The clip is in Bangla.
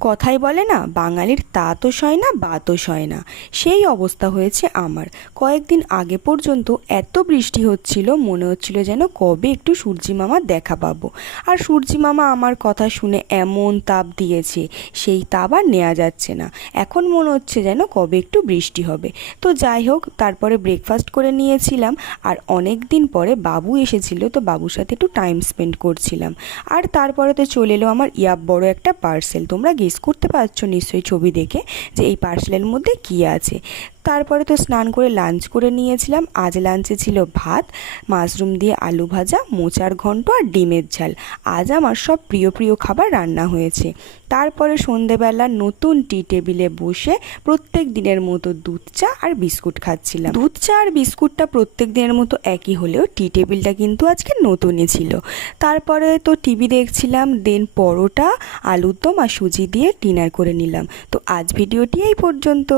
কথাই বলে না, বাঙালির তা তো সয় না বা তো সয় না, সেই অবস্থা হয়েছে আমার। কয়েকদিন আগে পর্যন্ত এত বৃষ্টি হচ্ছিল, মনে হচ্ছিল যেন কবে একটু সূর্যি মামার দেখা পাবো। আর সূর্যি মামা আমার কথা শুনে এমন তাপ দিয়েছে, সেই তাপ আর নেওয়া যাচ্ছে না। এখন মনে হচ্ছে যেন কবে একটু বৃষ্টি হবে। তো যাই হোক, তারপরে ব্রেকফাস্ট করে নিয়েছিলাম। আর অনেক দিন পরে বাবু এসেছিল, তো বাবুর সাথে একটু টাইম স্পেন্ড করছিলাম। আর তারপরে তো চলে এলো আমার বড় একটা পার্সেল। তোমরা গেস করতে পারছো নিশ্চয়ই ছবি দেখে যে এই পার্সেলের মধ্যে কী আছে। তারপরে তো স্নান করে লাঞ্চ করে নিয়েছিলাম। আজ লাঞ্চে ছিল ভাত, মাশরুম দিয়ে আলু ভাজা, মোচার ঘন্ট আর ডিমের ঝাল। আজ আমার সব প্রিয় প্রিয় খাবার রান্না হয়েছে। তারপরে সন্ধেবেলা নতুন টি টেবিলে বসে প্রত্যেক দিনের মতো দুধ চা আর বিস্কুট খাচ্ছিলাম। দুধ চা আর বিস্কুটটা প্রত্যেক দিনের মতো একই হলেও টি টেবিলটা কিন্তু আজকে নতুনই ছিল। তারপরে তো টিভি দেখছিলাম, দেন পরোটা, আলুর দম আর সুজি দিয়ে ডিনার করে নিলাম। তো আজ ভিডিওটি এই পর্যন্ত।